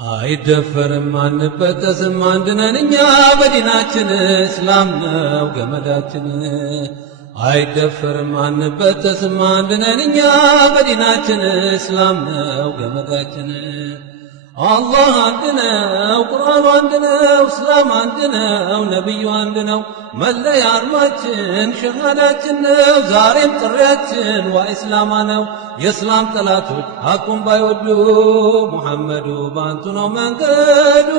አይደፈርም አንበጠስም አንድነን እኛ በዲናችን እስላም ነው ገመዳችን አይደፈርም አንበጠስም አንድነን እኛ በዲናችን እስላም ነው ገመዳችን አላህ አንድ ነው ቁርአኑ አንድ ነው እስላም አንድ ነው ነብዩ አንድ ነው መለያ አርማችን ሸሃዳችን ነው ዛሬም ጥሪያችን ወኢስላማ ነው የእስላም ጠላቶች ሐቁን ባይወዱ ሙሐመዱ ባንቱ ነው መንገዱ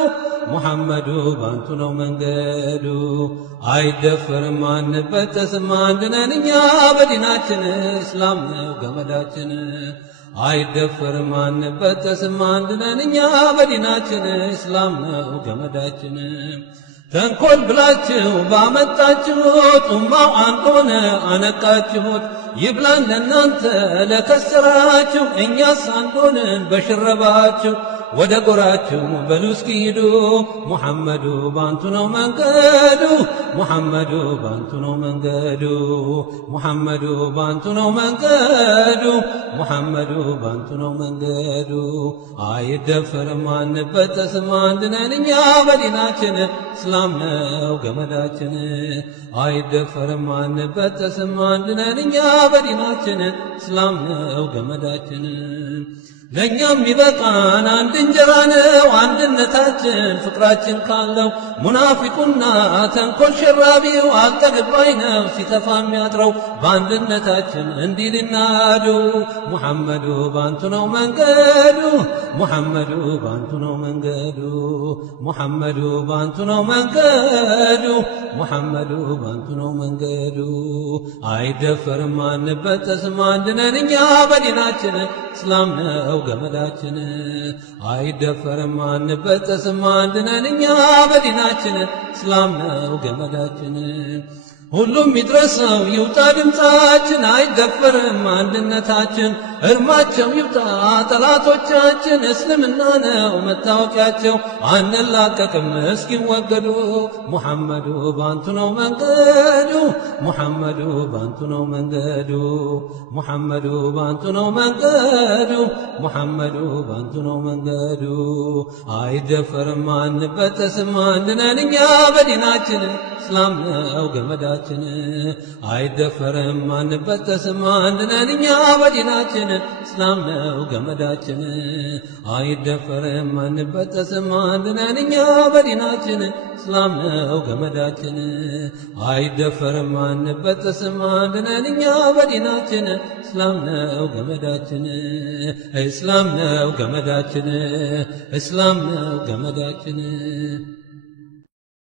ሙሐመዱ ባንቱ ነው መንገዱ አይደፈርም አንበጠስም አንድ ነን እኛ በዲናችን እስላም ነው ገመዳችን አይደፈርም አንበጠስም አንድ ነን እኛ በዲናችን እስላም ነው ገመዳችን ተንኮል ብላችሁ ባመጣችሁት ኡማው አንድ ሆነ አነቃችሁት ይብላን ለእናንተ ለከሰራችሁ እኛስ አንድ ሆነን በሽረባችሁ ወደ ጎራችሁ በሉ እስኪ ሂዱ ሙሐመዱ ባንቱ ነው መንገዱ ሙሐመዱ ባንቱ ነው መንገዱ ሙሐመዱ ባንቱ ነው መንገዱ ሙሐመዱ ባንቱ ነው መንገዱ አይደፈርም አንበጠስም አንድ ነን እኛ በዲናችን እስላም ነው ገመዳችን አይደፈርም አንበጠስም አንድ ነን እኛ በዲናችን እስላም ነው ገመዳችን ለኛም ይበቃን አንድ እንጀራ ነው አንድነታችን ፍቅራችን ካለው ሙናፊቁና ተንኮል ሸራቢው አልጠግባይ ነው ሲተፋ የሚያጥረው በአንድነታችን እንዲልናዱ ሙሐመዱ ባንቱ ነው መንገዱ ሙሐመዱ ባንቱ ነው መንገዱ ሙሐመዱ ባንቱ ነው መንገዱ ሙሐመዱ ባንቱ ነው መንገዱ አይደፈርም አንበጠስም አንድ ነን እኛ በዲናችን እስላም ነው ገመዳችን አይደፈርም አንበጠስም አንድ ነን እኛ በዲናችን እስላም ነው ገመዳችን ሁሉም ይድረሰው ይውጣ ድምፃችን አይደፈርም አንድነታችን እርማቸው ይውጣ ጠላቶቻችን እስልምና ነው መታወቂያቸው አንላቀቅም እስኪወገዱ ሙሐመዱ ባንቱ ነው መንገዱ ሙሐመዱ ባንቱ ነው መንገዱ ሙሐመዱ ባንቱ ነው መንገዱ ሙሐመዱ ባንቱ ነው መንገዱ አይደፈርም አንበጠስም አንድ ነን እኛ በዲናችን እስላም ነው ገመዳችን አይደፈርም አንበጠስም አንድ ነን እኛ በዲናችን እስላም ነው ገመዳችን አይደፈርም አንበጠስም አንድ ነን እኛ በዲናችን እስላም ነው ገመዳችን አይደፈርም አንበጠስም አንድ ነን እኛ በዲናችን እስላም ነው ገመዳችን እስላም ነው ገመዳችን እስላም ነው ገመዳችን